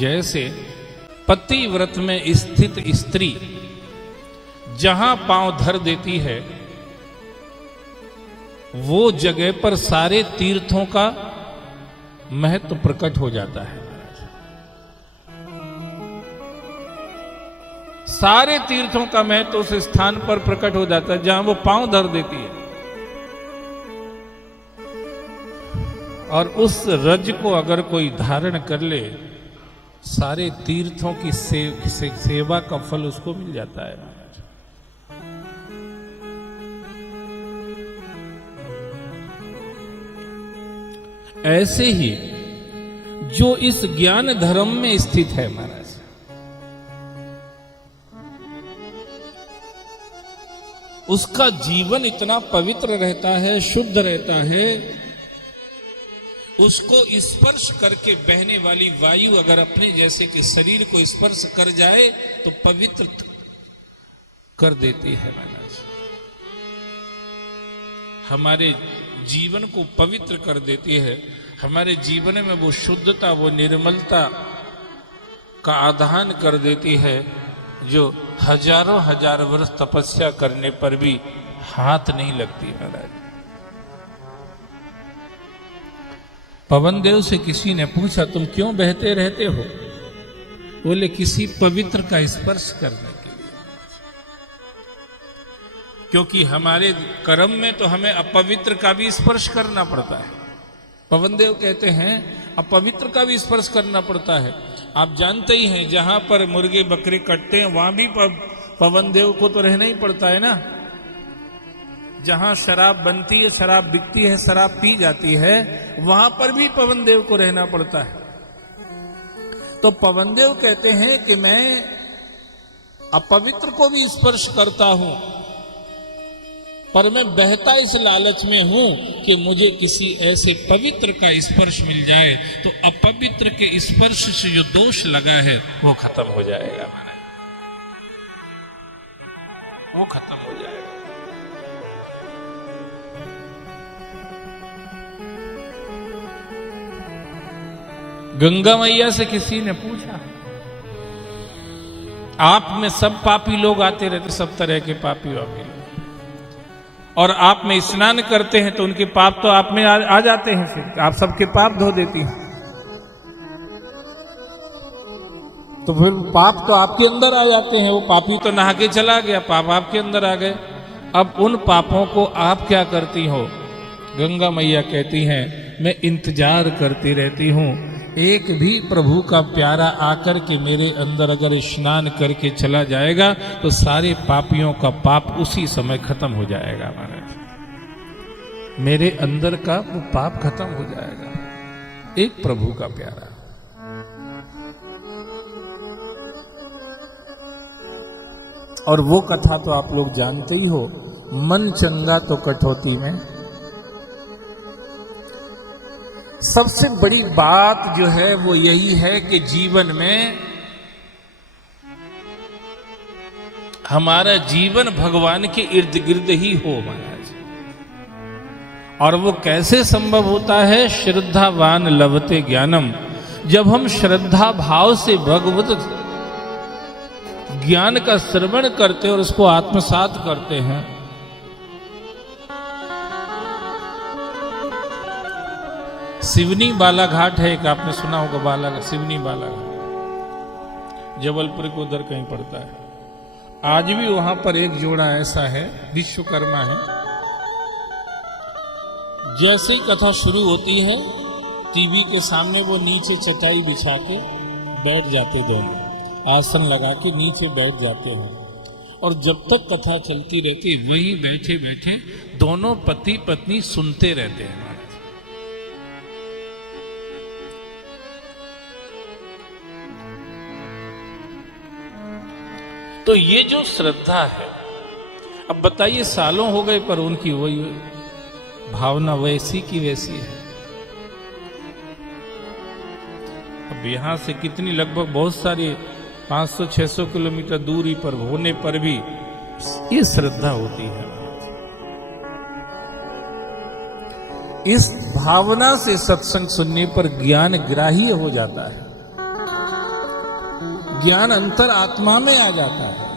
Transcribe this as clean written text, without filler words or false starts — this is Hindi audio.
जैसे पति व्रत में स्थित स्त्री जहां पांव धर देती है वो जगह पर सारे तीर्थों का महत्व प्रकट हो जाता है। सारे तीर्थों का महत्व उस स्थान पर प्रकट हो जाता है जहां वो पांव धर देती है। और उस रज को अगर कोई धारण कर ले, सारे तीर्थों की सेवा का फल उसको मिल जाता है। ऐसे ही जो इस ज्ञान धर्म में स्थित है महाराज, उसका जीवन इतना पवित्र रहता है, शुद्ध रहता है। उसको स्पर्श करके बहने वाली वायु अगर अपने जैसे के शरीर को स्पर्श कर जाए तो पवित्र कर देती है महाराज। हमारे जीवन को पवित्र कर देती है। हमारे जीवन में वो शुद्धता, वो निर्मलता का आधान कर देती है जो हजारों हजार वर्ष तपस्या करने पर भी हाथ नहीं लगती महाराज। पवन देव से किसी ने पूछा तुम क्यों बहते रहते हो? बोले किसी पवित्र का स्पर्श करने के लिए। क्योंकि हमारे कर्म में तो हमें अपवित्र का भी स्पर्श करना पड़ता है। पवन देव कहते हैं अपवित्र का भी स्पर्श करना पड़ता है। आप जानते ही हैं जहां पर मुर्गे बकरे कटते हैं वहां भी पवन देव को तो रहना ही पड़ता है ना। जहां शराब बनती है, शराब बिकती है, शराब पी जाती है, वहां पर भी पवन देव को रहना पड़ता है। तो पवन देव कहते हैं कि मैं अपवित्र को भी स्पर्श करता हूं, पर मैं बहता इस लालच में हूं कि मुझे किसी ऐसे पवित्र का स्पर्श मिल जाए तो अपवित्र के स्पर्श से जो दोष लगा है वो खत्म हो जाएगा, वो खत्म हो जाएगा। गंगा मैया से किसी ने पूछा आप में सब पापी लोग आते रहते, सब तरह के पापी वापी लोग, और आप में स्नान करते हैं तो उनके पाप तो आप में आ जाते हैं, फिर आप सबके पाप धो देती हैं। तो फिर पाप तो आपके अंदर आ जाते हैं। वो पापी तो नहा के चला गया, पाप आपके अंदर आ गए। अब उन पापों को आप क्या करती हो? गंगा मैया कहती हैं मैं इंतजार करती रहती हूं, एक भी प्रभु का प्यारा आकर के मेरे अंदर अगर स्नान करके चला जाएगा तो सारे पापियों का पाप उसी समय खत्म हो जाएगा महाराज। मेरे अंदर का वो पाप खत्म हो जाएगा, एक प्रभु का प्यारा। और वो कथा तो आप लोग जानते ही हो, मन चंगा तो कटौती में। सबसे बड़ी बात जो है वो यही है कि जीवन में हमारा जीवन भगवान के इर्द गिर्द ही हो महाराज। और वो कैसे संभव होता है? श्रद्धावान लभते ज्ञानम। जब हम श्रद्धा भाव से भगवत ज्ञान का श्रवण करते और उसको आत्मसात करते हैं, सिवनी बालाघाट है एक, आपने सुना होगा बालाघाट, सिवनी बालाघाट जबलपुर को उधर कहीं पड़ता है। आज भी वहां पर एक जोड़ा ऐसा है, विश्वकर्मा है। जैसे ही कथा शुरू होती है टीवी के सामने वो नीचे चटाई बिछा के बैठ जाते, दोनों आसन लगा के नीचे बैठ जाते हैं और जब तक कथा चलती रहती वहीं बैठे बैठे दोनों पति पत्नी सुनते रहते हैं। तो ये जो श्रद्धा है, अब बताइए सालों हो गए पर उनकी वही भावना वैसी की वैसी है। अब यहां से कितनी लगभग बहुत सारी 500-600 किलोमीटर दूरी पर होने पर भी ये श्रद्धा होती है। इस भावना से सत्संग सुनने पर ज्ञान ग्राह्य हो जाता है। ज्ञान अंतर आत्मा में आ जाता है।